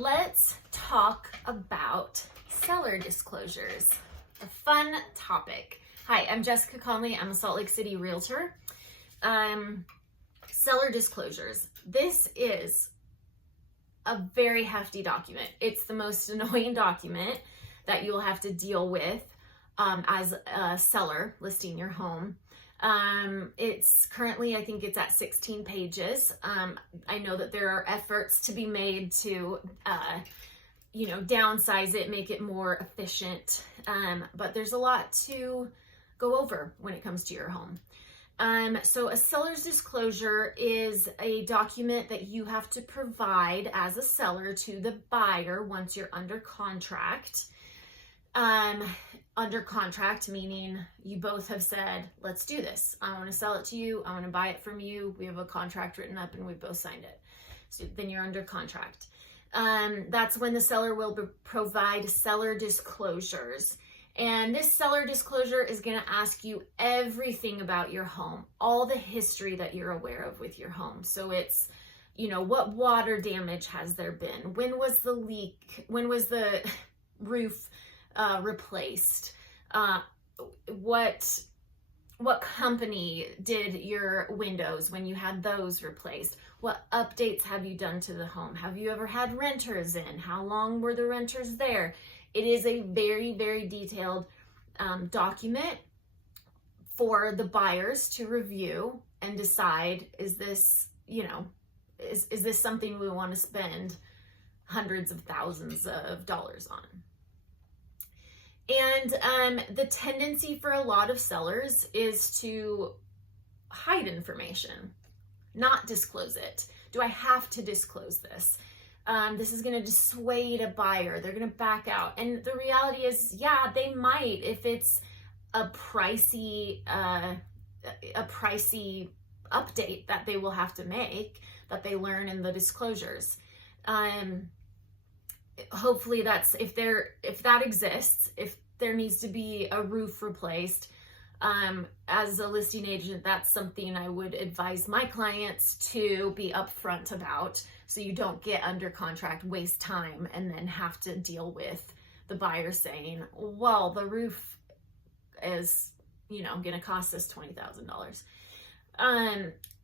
Let's talk about seller disclosures, a fun topic. Hi, I'm Jessica Conley. I'm a Salt Lake City realtor. Seller disclosures. This is a very hefty document. It's the most annoying document that you'll have to deal with as a seller listing your home. It's currently, I think it's at 16 pages. I know that there are efforts to be made to, downsize it, make it more efficient. But there's a lot to go over when it comes to your home. So a seller's disclosure is a document that you have to provide as a seller to the buyer once you're under contract. Under contract, meaning you both have said, let's do this. I want to sell it to you. I want to buy it from you. We have a contract written up and we both signed it. So then you're under contract. That's when the seller will provide seller disclosures. And this seller disclosure is going to ask you everything about your home, all the history that you're aware of with your home. So it's, what water damage has there been? When was the leak? When was the roof replaced? What company did your windows when you had those replaced? What updates have you done to the home? Have you ever had renters in? How long were the renters there? It is a very, very detailed document for the buyers to review and decide, is this, is this something we want to spend hundreds of thousands of dollars on? And the tendency for a lot of sellers is to hide information, not disclose it. Do I have to disclose this? This is going to dissuade a buyer. They're going to back out. And the reality is, yeah, they might if it's a pricey update that they will have to make, that they learn in the disclosures. Hopefully that's, if that exists, if there needs to be a roof replaced, as a listing agent, that's something I would advise my clients to be upfront about, so you don't get under contract, waste time, and then have to deal with the buyer saying, well, the roof is, going to cost us $20,000.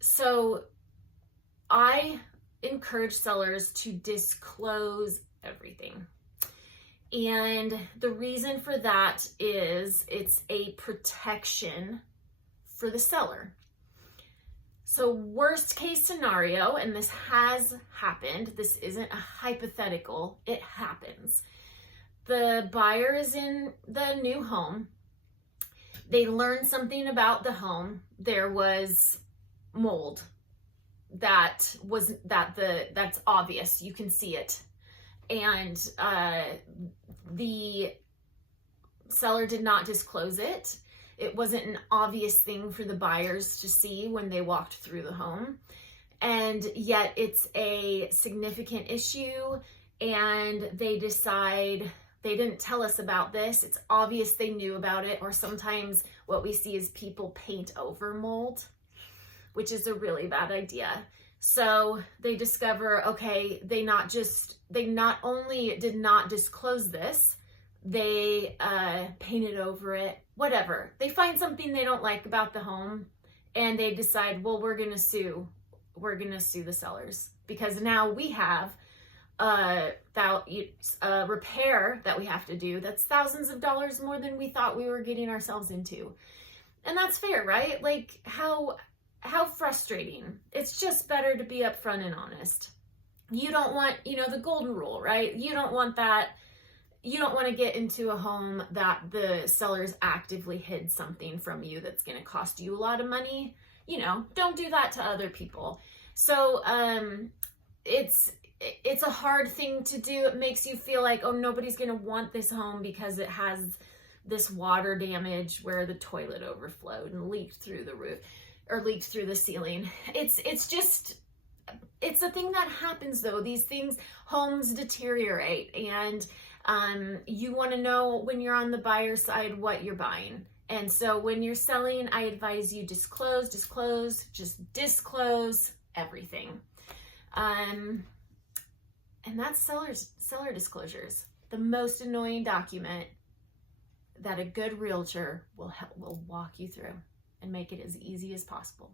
So I encourage sellers to disclose everything. And the reason for that is it's a protection for the seller. So worst case scenario, and this has happened, this isn't a hypothetical, it happens. The buyer is in the new home. They learned something about the home. There was mold that's obvious. You can see it. And the seller did not disclose it. It wasn't an obvious thing for the buyers to see when they walked through the home. And yet it's a significant issue, and they decide they didn't tell us about this. It's obvious they knew about it. Or sometimes what we see is people paint over mold, which is a really bad idea. So they discover, okay, they not only did not disclose this, they painted over it, whatever. They find something they don't like about the home, and they decide, well, we're going to sue the sellers, because now we have a repair that we have to do that's thousands of dollars more than we thought we were getting ourselves into. And that's fair, right? Like, how frustrating. It's just better to be upfront and honest. You don't want, the golden rule, right? You don't want that. You don't want to get into a home that the sellers actively hid something from you that's going to cost you a lot of money. Don't do that to other people. So it's a hard thing to do. It makes you feel like, oh, nobody's going to want this home because it has this water damage where the toilet overflowed and leaked through the roof. Or leaked through the ceiling. It's a thing that happens though. These things, homes deteriorate, and you want to know when you're on the buyer side what you're buying. And so when you're selling, I advise you disclose, just disclose everything. And And that's seller disclosures, the most annoying document that a good realtor will walk you through and make it as easy as possible.